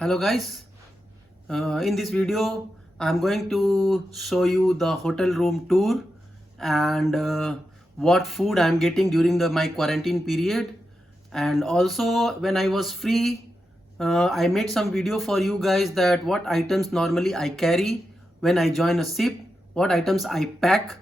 Hello guys, in this video I'm going to show you the hotel room tour and what food I'm getting during my quarantine period, and also when I was free I made some video for you guys that what items normally I carry when I join a ship, what items I pack,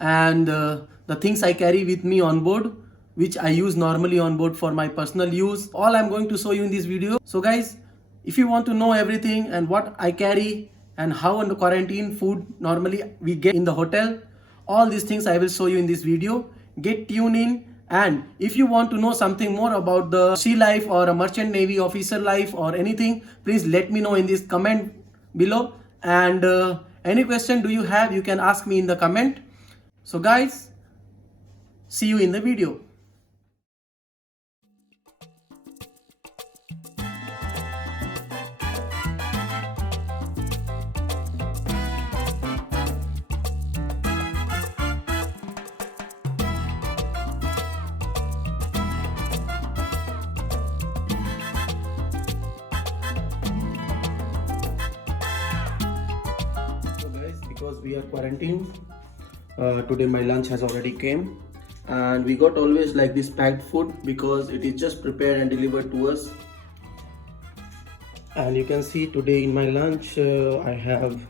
and the things I carry with me on board which I use normally on board for my personal use. All I'm going to show you in this video. So guys, if you want to know everything and what I carry and how in the quarantine food normally we get in the hotel, all these things I will show you in this video. Get tuned in, and if you want to know something more about the sea life or a merchant navy officer life or anything, please let me know in this comment below, and any question do you have, you can ask me in the comment. So guys, see you in the video. So guys, because we are quarantined, today my lunch has already came, and we got always like this packed food because it is just prepared and delivered to us. And you can see today in my lunch I have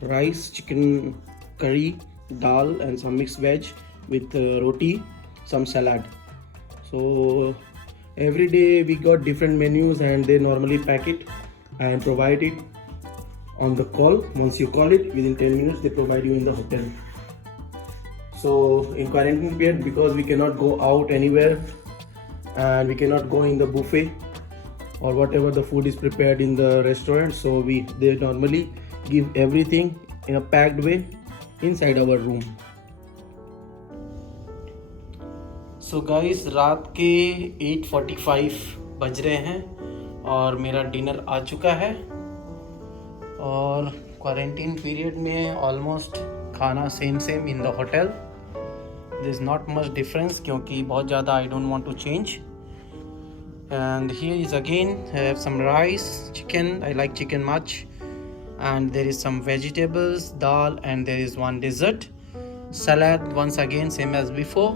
rice, chicken curry, dal and some mixed veg with roti, some salad. So every day we got different menus and they normally pack it and provide it on the call. Once you call it, within 10 minutes they provide you in the hotel. So in quarantine period, because we cannot go out anywhere and we cannot go in the buffet or whatever the food is prepared in the restaurant, so they normally give everything in a packed way inside our room. So guys, रात के 8:45 बज रहे हैं और मेरा dinner आ चुका है, और क्वारंटीन पीरियड में ऑलमोस्ट खाना same in the hotel. There is not much difference क्योंकि बहुत ज़्यादा I don't want to change. And here is again I have some rice, chicken, I like chicken much, and there is some vegetables, dal, and there is one dessert, salad once again same as before,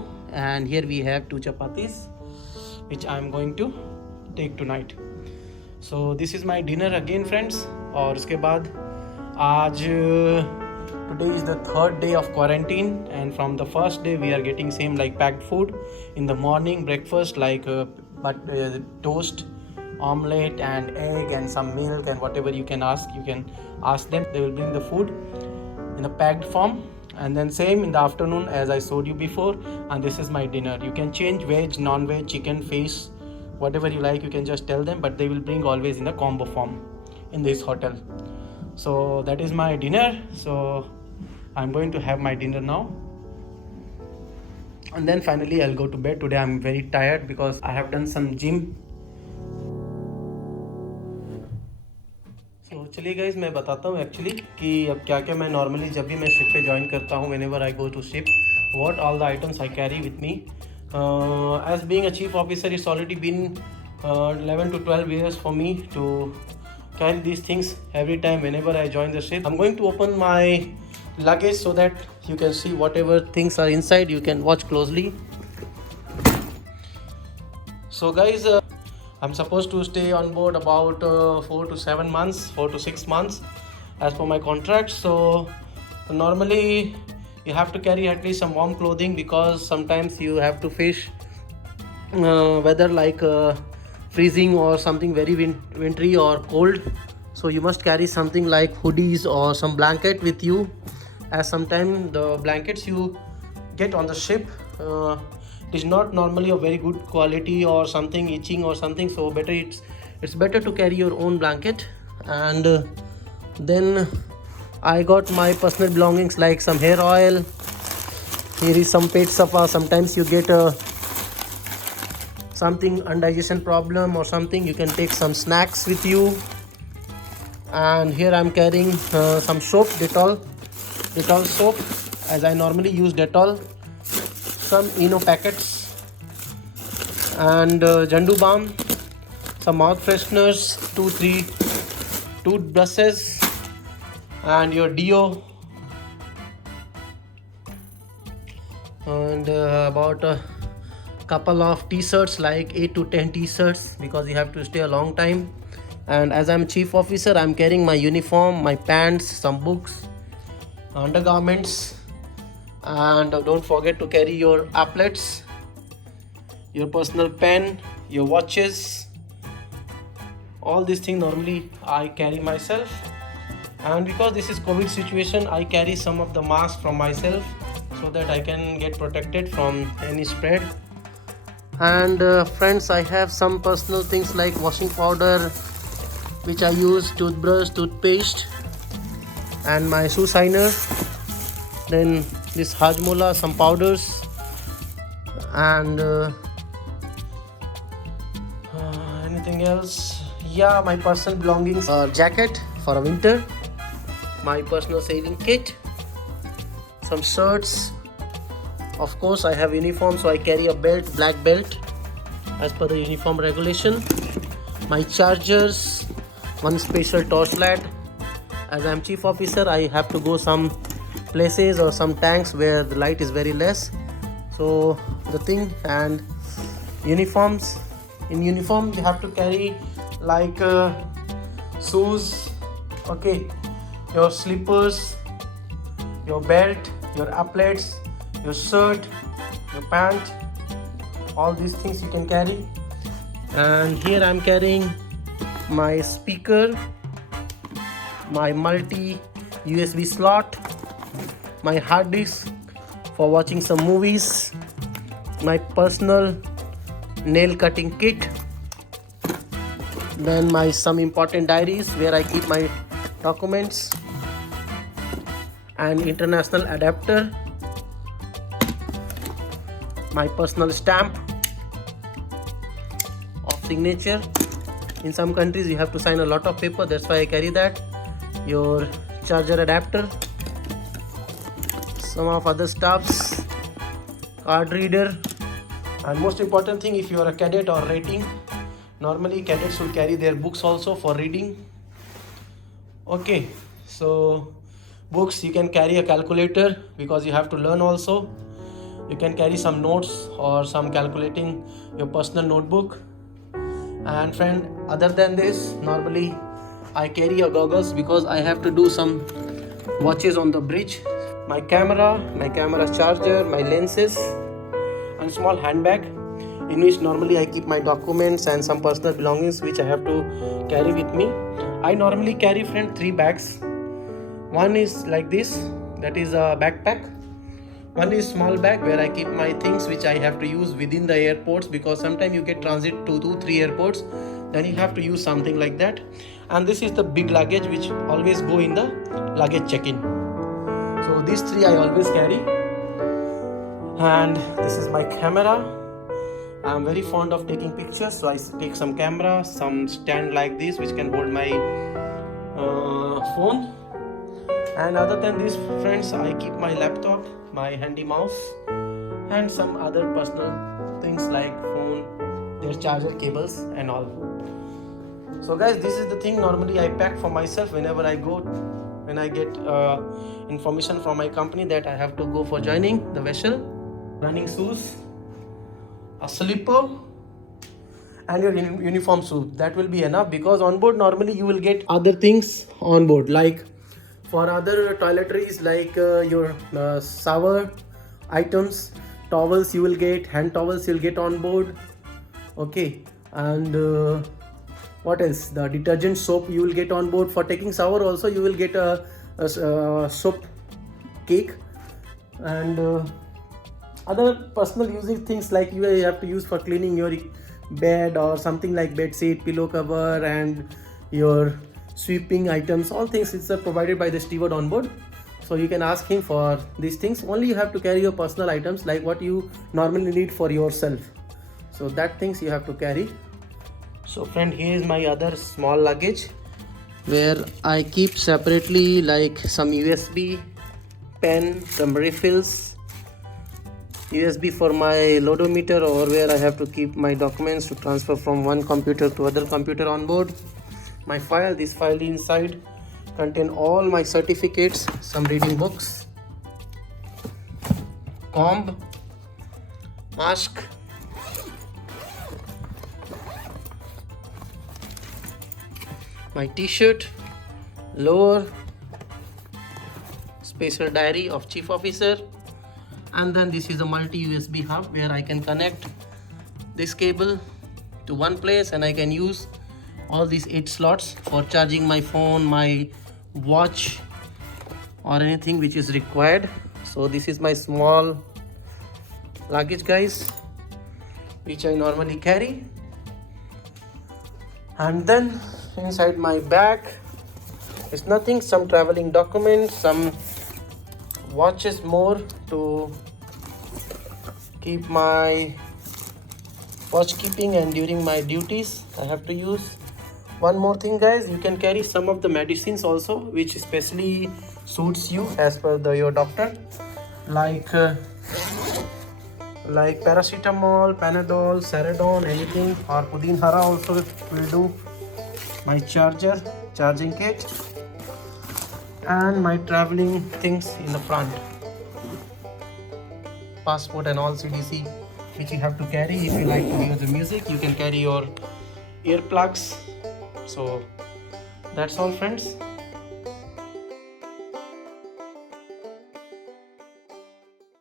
and here we have 2 chapatis which I am going to take tonight. So this is my dinner again friends. और उसके बाद आज today is the 3rd day of quarantine, and from the first day we are getting same like packed food in the morning breakfast like toast, omelette and egg and some milk and whatever you can ask them, they will bring the food in a packed form. And then same in the afternoon as I showed you before, and this is my dinner. You can change veg, non-veg, chicken, fish, whatever you like, you can just tell them, but they will bring always in a combo form in this hotel. So that is my dinner. So I'm going to have my dinner now, and then finally I'll go to bed. Today I'm very tired because I have done some gym. So चलिए guys, मैं बताता हूँ actually कि अब क्या क्या मैं normally जब भी मैं शिप पे ज्वाइन करता हूँ, whenever I go to ship, what all the items I carry with me. As being a chief officer, it's already been 11 to 12 years for me to carry these things every time whenever I join the ship. I'm going to open my luggage so that you can see whatever things are inside. You can watch closely. So guys, I'm supposed to stay on board about 4 to 6 months as per my contract. So normally you have to carry at least some warm clothing because sometimes you have to face weather like freezing or something very wintry or cold. So you must carry something like hoodies or some blanket with you, as sometimes the blankets you get on the ship it is not normally of very good quality or something itching or something, so it's better to carry your own blanket. And then I got my personal belongings like some hair oil. Here is some pet safa. Sometimes you get something indigestion problem or something, you can take some snacks with you. And here I'm carrying some soap, Dettol soap, as I normally use Dettol, some Eno packets, and Jandu balm, some mouth fresheners, 2-3 toothbrushes, and your deo, and about a couple of t-shirts, like 8 to 10 t-shirts, because you have to stay a long time. And as I'm chief officer, I'm carrying my uniform, my pants, some books, undergarments, and don't forget to carry your applets, your personal pen, your watches. All these things normally I carry myself, and because this is COVID situation, I carry some of the mask from myself so that I can get protected from any spread. And friends, I have some personal things like washing powder which I use, toothbrush, toothpaste, and my shoe shiner. Then this Hajmola, some powders, and anything else? Yeah, my personal belongings, jacket for a winter, my personal saving kit, some shirts. Of course, I have uniform, so I carry a belt, black belt, as per the uniform regulation. My chargers, one special torchlight. As I am chief officer, I have to go some places or some tanks where the light is very less. So the thing, and uniforms. In uniform, you have to carry like shoes, okay, your slippers, your belt, your applets, your shirt, your pant, all these things you can carry. And here I'm carrying my speaker, my multi USB slot, my hard disk for watching some movies, my personal nail cutting kit, then my some important diaries where I keep my documents, and international adapter, my personal stamp of signature. In some countries you have to sign a lot of paper, that's why I carry that. Your charger adapter, some of other stuffs, card reader, and most important thing, if you are a cadet or rating, normally cadets will carry their books also for reading. Okay, so books, you can carry a calculator because you have to learn also. You can carry some notes or some calculating, your personal notebook. And friend, other than this, normally I carry a goggles because I have to do some watches on the bridge. My camera charger, my lenses, and small handbag in which normally I keep my documents and some personal belongings which I have to carry with me. I normally carry, friend, 3 bags. One is like this, that is a backpack. One is small bag where I keep my things which I have to use within the airports, because sometimes you get transit to 2-3 airports, then you have to use something like that. And this is the big luggage which always go in the luggage check-in. So these 3 I always carry. And this is my camera. I'm very fond of taking pictures, so I take some camera, some stand like this which can hold my phone. And other than this, friends, I keep my laptop, my handy mouse, and some other personal things like phone, their charger cables and all. So guys, this is the thing normally I pack for myself whenever I go, when I get information from my company that I have to go for joining the vessel. Running shoes, a slipper, and your uniform suit. That will be enough, because on board normally you will get other things on board, like for other toiletries, like your shower items, towels you will get, hand towels you'll get on board, okay. And what else, the detergent, soap you will get on board. For taking shower also you will get a soap cake, and other personal usage things like you have to use for cleaning your bed or something like bed sheet, pillow cover, and your sweeping items. All things it's provided by the steward on board, so you can ask him for these things. Only you have to carry your personal items like what you normally need for yourself, so that things you have to carry. So friend, here is my other small luggage where I keep separately like some USB pen, some refills, USB for my loadometer, or where I have to keep my documents to transfer from one computer to other computer on board. My file, this file inside contain all my certificates, some reading books, comb, mask, my t-shirt, lower, special diary of chief officer, and then this is a multi USB hub where I can connect this cable to one place, and I can use all these 8 slots for charging my phone, my watch, or anything which is required. So this is my small luggage, guys, which I normally carry. And then inside my bag is nothing, some traveling documents, some watches more to keep my watch keeping, and during my duties I have to use. One more thing, guys, you can carry some of the medicines also which especially suits you as per your doctor, like paracetamol, Panadol, Ceridon, anything, or Pudin Hara also will do. My charging kit, and my traveling things in the front, passport and all CDC which you have to carry. If you like to hear the music, you can carry your earplugs. So that's all, friends.